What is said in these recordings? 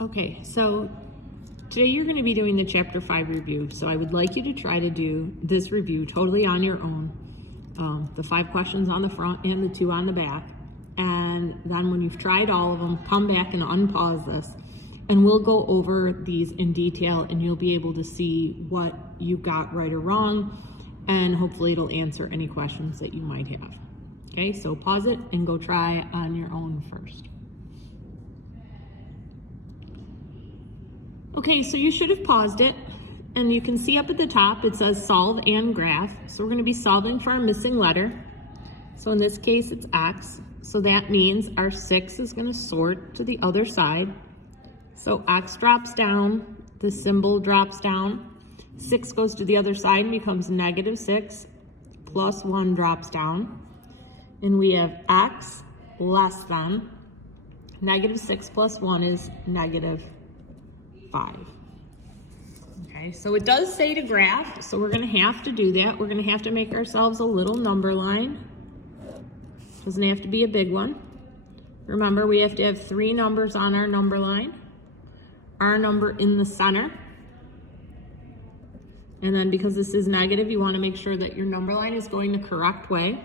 Okay, so today you're going to be doing the Chapter 5 review, so I would like you to try to do this review totally on your own. The 5 questions on the front and the 2 on the back. And then when you've tried all of them, come back and unpause this. And we'll go over these in detail and you'll be able to see what you got right or wrong. And hopefully it'll answer any questions that you might have. Okay, so pause it and go try on your own first. Okay, so you should have paused it, and you can see up at the top it says solve and graph. So we're going to be solving for our missing letter. So in this case it's X, so that means our 6 is going to sort to the other side. So X drops down, the symbol drops down, 6 goes to the other side and becomes -6, plus 1 drops down, and we have X less than -6 plus 1 is -5. Okay, so it does say to graph, so we're going to have to do that. We're going to have to make ourselves a little number line. Doesn't have to be a big one. Remember, we have to have 3 numbers on our number line. Our number in the center. And then because this is negative, you want to make sure that your number line is going the correct way.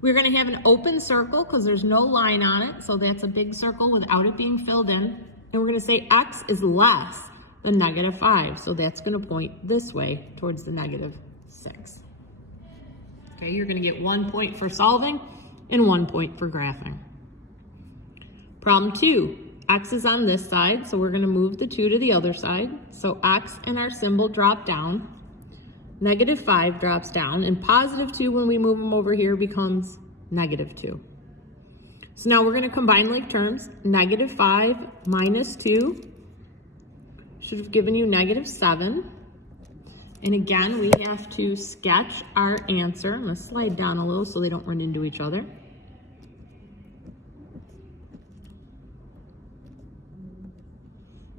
We're going to have an open circle because there's no line on it, so that's a big circle without it being filled in. And we're going to say X is less than -5, so that's going to point this way towards the -6. Okay, you're going to get 1 point for solving and 1 point for graphing. Problem 2, X is on this side, so we're going to move the 2 to the other side. So X and our symbol drop down, -5 drops down, and +2 when we move them over here becomes -2. So now we're going to combine like terms. -5 minus 2 should have given you -7. And again, we have to sketch our answer. I'm going to slide down a little so they don't run into each other.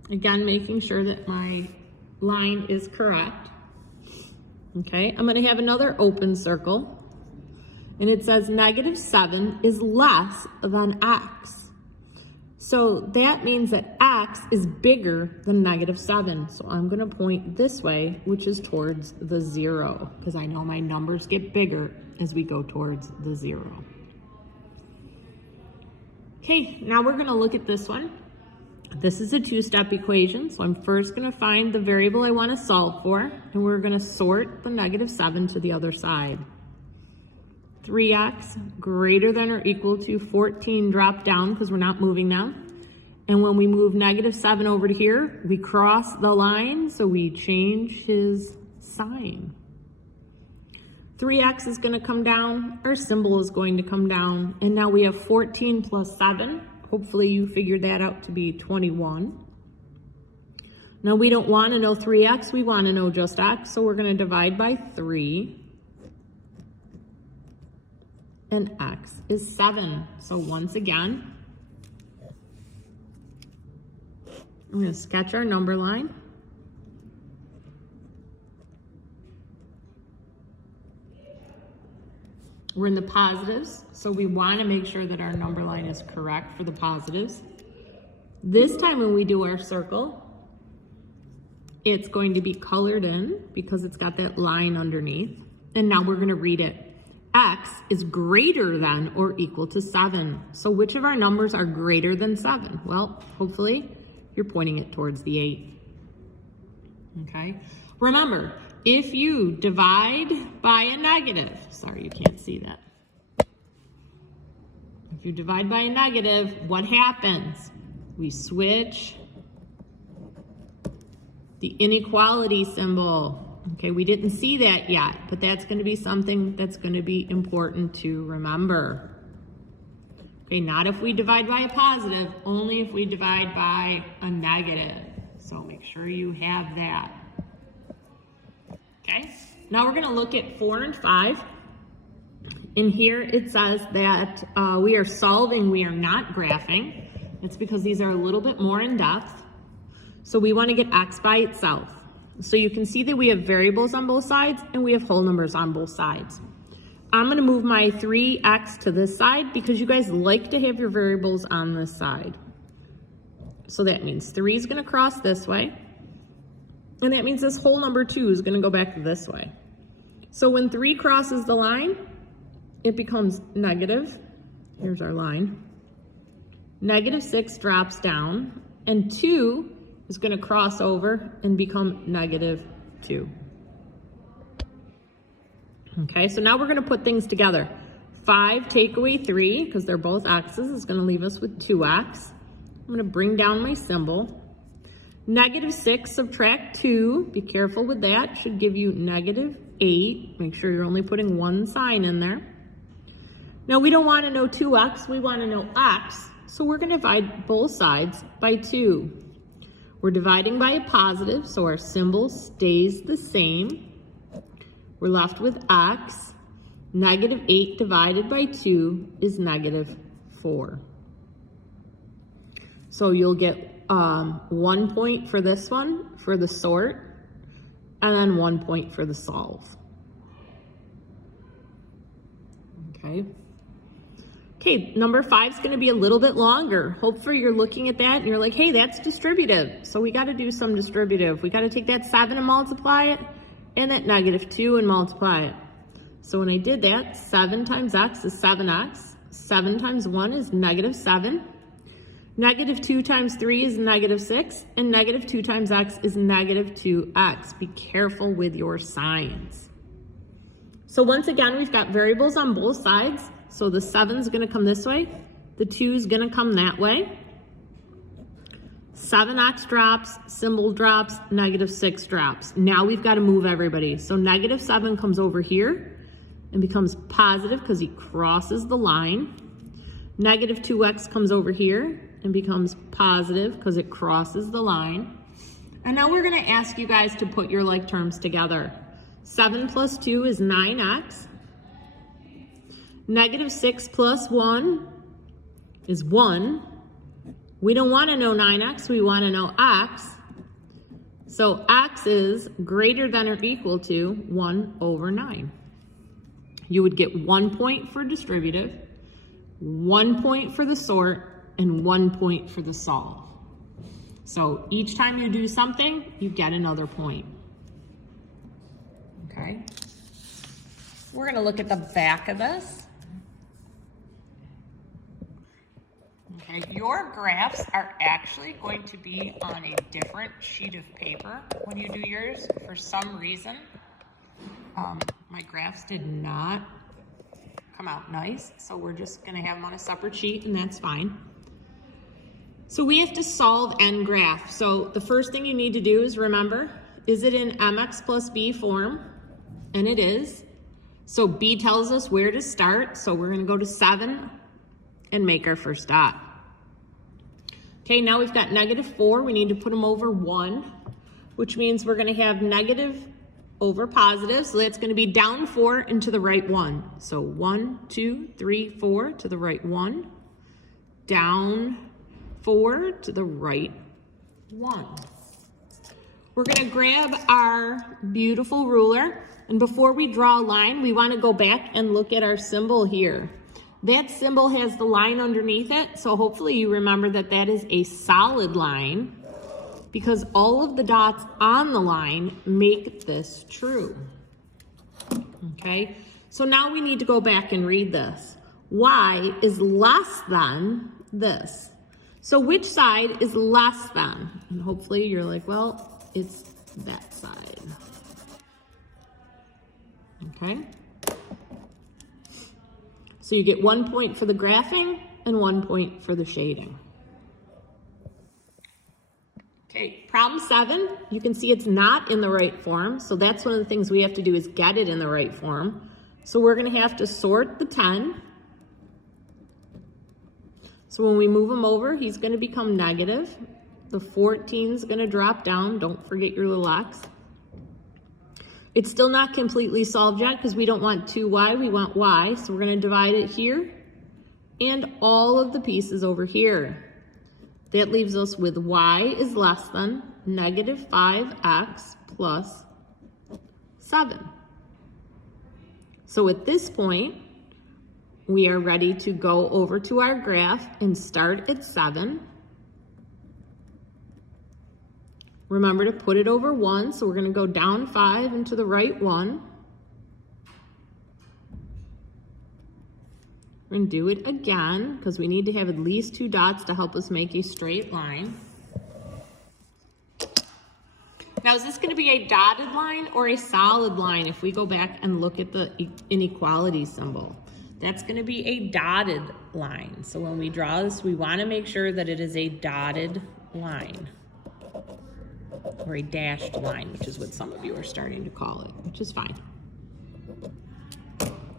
Again, making sure that my line is correct. Okay, I'm going to have another open circle. And it says -7 is less than X. So that means that X is bigger than -7. So I'm going to point this way, which is towards the 0, because I know my numbers get bigger as we go towards the 0. Okay, now we're going to look at this one. This is a 2-step equation, so I'm first going to find the variable I want to solve for, and we're going to sort the -7 to the other side. 3x greater than or equal to 14 drop down because we're not moving now. And when we move -7 over to here, we cross the line, so we change his sign. 3x is going to come down, our symbol is going to come down, and now we have 14 plus 7. Hopefully you figured that out to be 21. Now we don't want to know 3x, we want to know just x, so we're going to divide by 3. And x is 7. So once again, I'm going to sketch our number line. We're in the positives, so we want to make sure that our number line is correct for the positives. This time when we do our circle, it's going to be colored in because it's got that line underneath. And now we're going to read it. X is greater than or equal to 7. So which of our numbers are greater than 7? Well, hopefully you're pointing it towards the 8. Okay. Remember, if you divide by a negative, sorry, you can't see that. If you divide by a negative, what happens? We switch the inequality symbol. Okay, we didn't see that yet, but that's going to be something that's going to be important to remember. Okay, not if we divide by a positive, only if we divide by a negative. So make sure you have that. Okay, now we're going to look at 4 and 5. In here it says that we are solving, we are not graphing. It's because these are a little bit more in depth. So we want to get x by itself. So you can see that we have variables on both sides and we have whole numbers on both sides. I'm going to move my 3x to this side because you guys like to have your variables on this side. So that means 3 is going to cross this way. And that means this whole number 2 is going to go back this way. So when 3 crosses the line, it becomes negative. Here's our line. Negative 6 drops down, and 2 is going to cross over and become negative 2. Okay, so now we're going to put things together. 5 take away 3, because they're both x's, is going to leave us with 2x. I'm going to bring down my symbol. Negative 6 subtract 2, be careful with that, should give you negative 8. Make sure you're only putting one sign in there. Now we don't want to know 2x, we want to know x, so we're going to divide both sides by 2. We're dividing by a positive, so our symbol stays the same. We're left with x. Negative 8 divided by 2 is negative 4. So you'll get 1 point for this one, for the sort, and then 1 point for the solve. Okay. Okay, number 5 is going to be a little bit longer. Hopefully you're looking at that and you're like, hey, that's distributive. So we got to do some distributive. We got to take that 7 and multiply it, and that negative 2 and multiply it. So when I did that, 7 times x is 7x. 7 times 1 is negative 7. Negative 2 times 3 is negative 6. And negative 2 times x is negative 2x. Be careful with your signs. So once again, we've got variables on both sides. So the 7 is going to come this way. The 2 is going to come that way. 7x drops, symbol drops, negative 6 drops. Now we've got to move everybody. So negative 7 comes over here and becomes positive because he crosses the line. Negative 2x comes over here and becomes positive because it crosses the line. And now we're going to ask you guys to put your like terms together. 7 plus 2 is 9x. Negative 6 plus 1 is 1. We don't want to know 9x, we want to know x. So x is greater than or equal to 1 over 9. You would get 1 point for distributive, 1 point for the sort, and 1 point for the solve. So each time you do something, you get another point. Okay? We're going to look at the back of this. Okay, your graphs are actually going to be on a different sheet of paper when you do yours. For some reason, my graphs did not come out nice, so we're just going to have them on a separate sheet, and that's fine. So we have to solve n graph. So the first thing you need to do is remember, is it in mx plus b form? And it is. So b tells us where to start, so we're going to go to 7 and make our first dot. Okay, now we've got negative 4. We need to put them over 1, which means we're going to have negative over positive. So that's going to be down 4 and to the right 1. So 1, 2, 3, 4 to the right 1. Down 4 to the right 1. We're going to grab our beautiful ruler. And before we draw a line, we want to go back and look at our symbol here. That symbol has the line underneath it, so hopefully you remember that that is a solid line because all of the dots on the line make this true. Okay, so now we need to go back and read this. Y is less than this. So which side is less than? And hopefully you're like, well, it's that side. Okay. So you get 1 point for the graphing and 1 point for the shading. Okay, problem 7, you can see it's not in the right form. So that's one of the things we have to do is get it in the right form. So we're gonna have to sort the 10. So when we move him over, he's gonna become negative. The 14 is gonna drop down. Don't forget your little x. It's still not completely solved yet because we don't want 2y, we want y. So we're going to divide it here and all of the pieces over here. That leaves us with y is less than negative 5x plus 7. So at this point, we are ready to go over to our graph and start at 7 Remember to put it over 1, so we're going to go down 5 and to the right 1. We're going to do it again because we need to have at least 2 dots to help us make a straight line. Now, is this going to be a dotted line or a solid line if we go back and look at the inequality symbol? That's going to be a dotted line. So when we draw this, we want to make sure that it is a dotted line or a dashed line, which is what some of you are starting to call it, which is fine.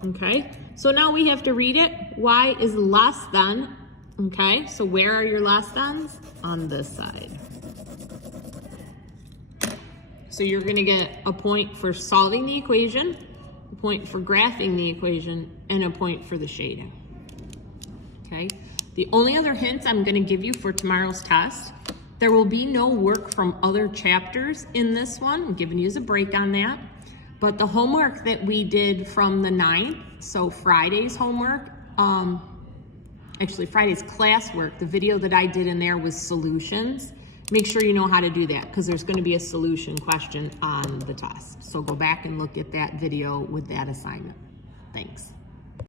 Okay, so now we have to read it. Y is less than, okay? So where are your less thans? On this side. So you're gonna get a point for solving the equation, a point for graphing the equation, and a point for the shading, okay? The only other hints I'm gonna give you for tomorrow's test, there will be no work from other chapters in this one. I'm giving you a break on that. But the homework that we did from the 9th, so Friday's homework, actually Friday's classwork, the video that I did in there was solutions. Make sure you know how to do that because there's going to be a solution question on the test. So go back and look at that video with that assignment. Thanks.